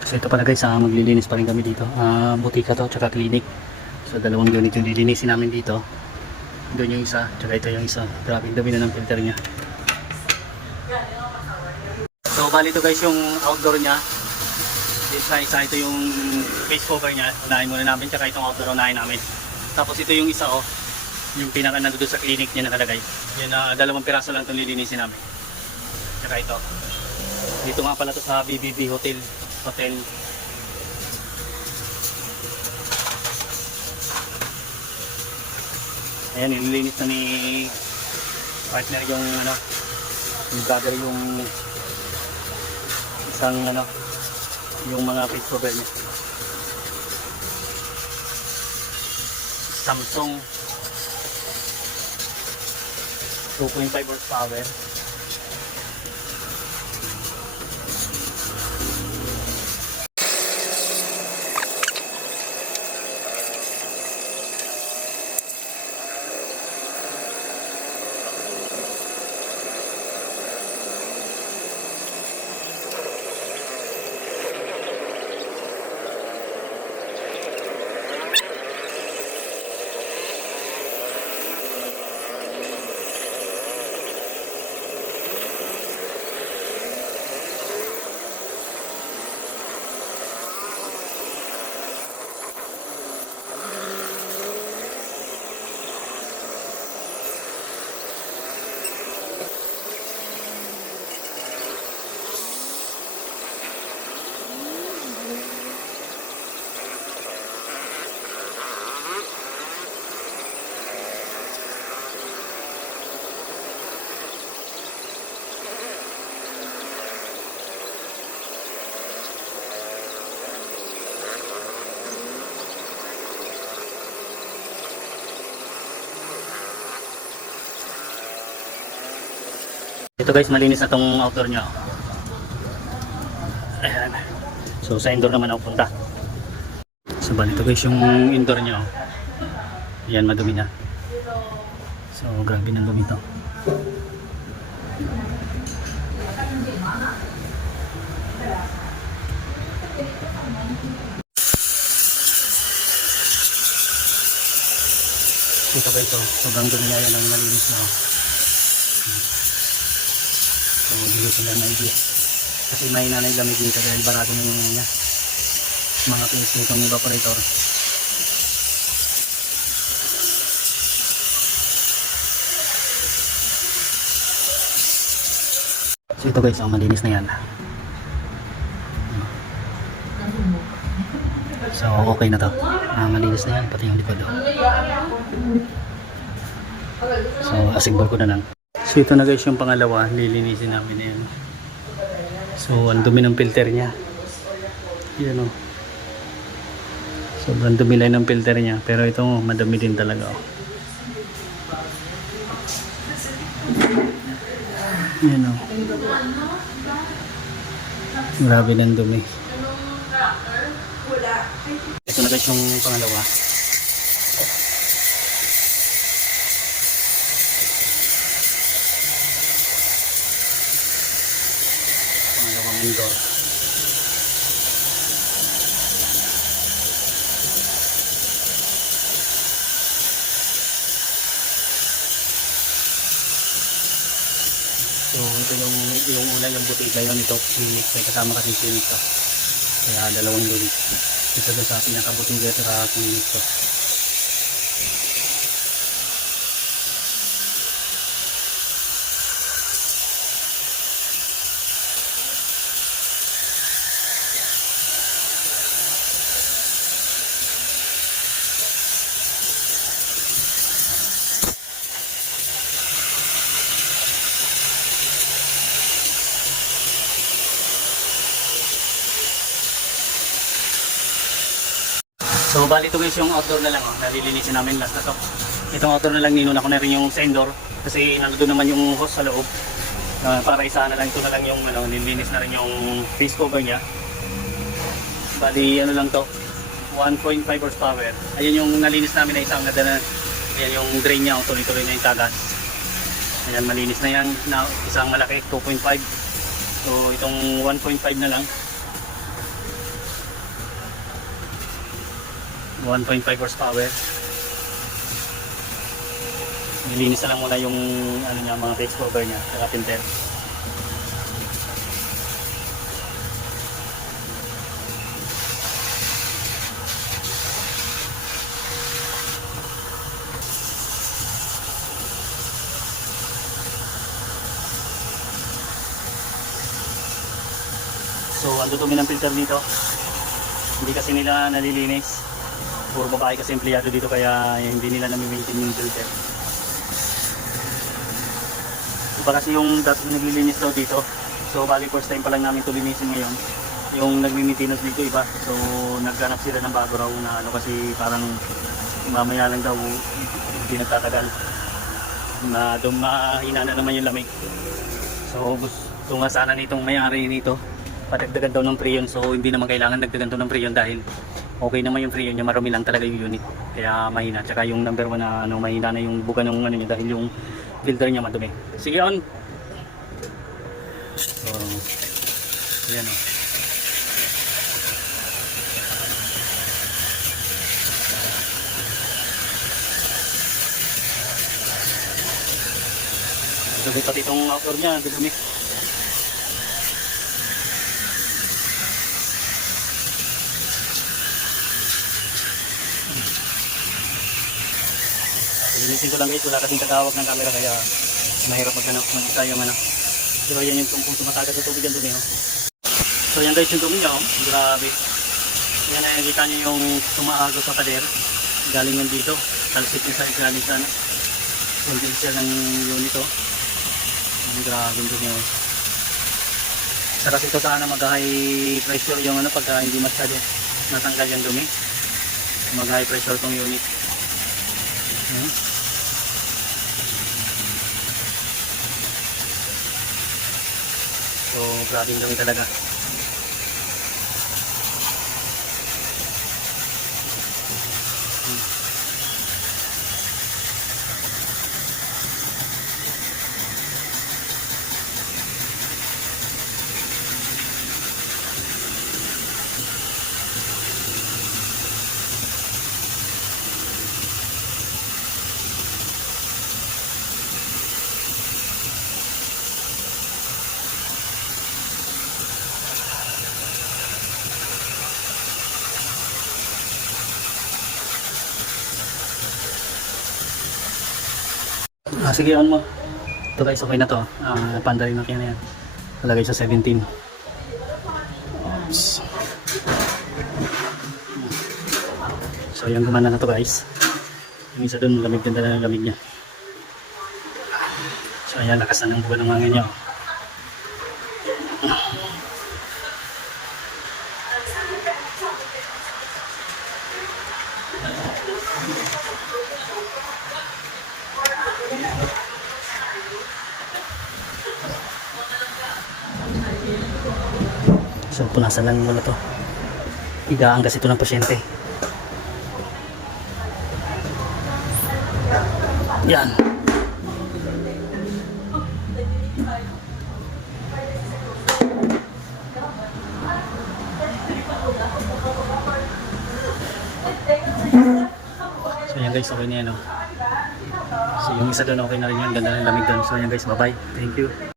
So ito pala guys, ah, maglilinis pa rin kami dito. Ah, butika to, tsaka clinic. So dalawang unit yung lilinisin namin dito. Doon yung isa, tsaka ito yung isa. Grabe, dami na ng filter niya. So bali ito guys yung outdoor niya. Isa isa ito yung face cover niya. Unahin muna namin, tsaka itong outdoor unahin namin. Tapos ito yung isa oh, yung pinaka nandun sa clinic niya nakalagay. Yan na dalawang piraso lang itong lilinisin namin. Tsaka ito. Dito nga pala to sa BBB Hotel. Hotel. Ayan, nililinis na ni partner yung ano, yung brother yung isang ano, yung mga cover niya. Samsung 2.5 horsepower. Ito guys, malinis na tong outdoor. Ayan. So sa indoor naman ako punta. So bali ito guys yung indoor niya. oh. Ayan, madumi na. So grabe ng dumi to. Ito guys, oh, sobrang dumi na yan ang malinis na. oh. So, dilutin lang maigi. Kasi may nanay lamig dito dahil barado na yung niya. Mga pins nitong evaporator. So ito guys, oh, malinis na yan. So okay na to. Ah, malinis na yan, pati yung likod. oh. So asigbal ko na lang. So ito na guys yung pangalawa, lilinisin namin na yan. So ang dumi ng filter niya. Yan o. Sobrang dumi lang ng filter niya. Pero ito madumi din talaga oh. Yan o. Grabe ng dumi. Ito na guys yung pangalawa. Indoor. So ito yung yung una yung butika yun ito clinic may kasama kasi clinic to. Kaya dalawang unit. Ito sa pinakabutika ito sa clinic to. So bali ito guys yung outdoor na lang oh. Nalilinisin namin last na to. Itong outdoor na lang ninuna ko na rin yung sa indoor kasi nandoon naman yung host sa loob. Ah, para isa na lang ito na lang yung ano, nilinis na rin yung face cover niya. Bali ano lang to 1.5 horsepower. Ayun yung nalinis namin na isang nadala. Ayan yung drain niya, tuloy-tuloy na yung tagas. Ayan, malinis na yan. Na, isang malaki, 2.5. So, itong 1.5 na lang. 1.5 horsepower. Nilinis na lang muna yung ano niya, mga base cover niya, saka filter. So, ando dumi ng filter dito. Hindi kasi nila nalilinis. Puro babae kasi empleyado dito kaya hindi nila nami-maintain yung filter. Iba kasi yung dati naglilinis daw dito. So, bali first time pa lang namin ito linisin ngayon. Yung nagmi-maintenance dito iba. So, nagganap sila ng bago raw na ano kasi parang mamaya lang daw hindi nagtatagal. Na doon mahina na naman yung lamig. So, gusto nga sana nitong may-ari nito padagdagan daw ng freon so hindi naman kailangan dagdagan to ng freon dahil okay naman yung freon niya marami lang talaga yung unit. Kaya mahina. Tsaka yung number 1 na ano mahina na yung buga ng ano niya dahil yung filter niya madumi. Sige on. So yan o Dumi pati itong outdoor niya, dumi. Linisin ko lang guys, wala kasing tagawag ng camera kaya mahirap maghanap magkita yung ano. Pero yan yung kung tumatagas sa tubig ang dumi. Oh. So yan guys yung dumi niya, oh. grabe. Yan ay nakikita niyo yung tumahago sa pader. Galing yan dito. Talsik niya sa galing sa ano. Condenser ng unit oh. Ang grabe yung dumi. Oh. Sarap ito sana mag-high pressure yung ano pagka hindi masyado natanggal yung dumi. Mag-high pressure tong unit. Hmm. So, grabe yung dumi talaga. Ah, sige, on mo. Ito guys, okay na to. Ah, panda rin kaya na yan. Nalagay sa 17. Oops. So, yung gumana na to guys. Yung isa dun, lamig na ng lamig niya. So, ayan, lakas na ng buwan ng hangin niya. So, punasan lang muna to. Higaan kasi ito ng pasyente. Yan. So yan guys, okay na yan oh. So yung isa doon okay na rin yun, ganda ng lamig doon. So yan guys, bye bye. Thank you.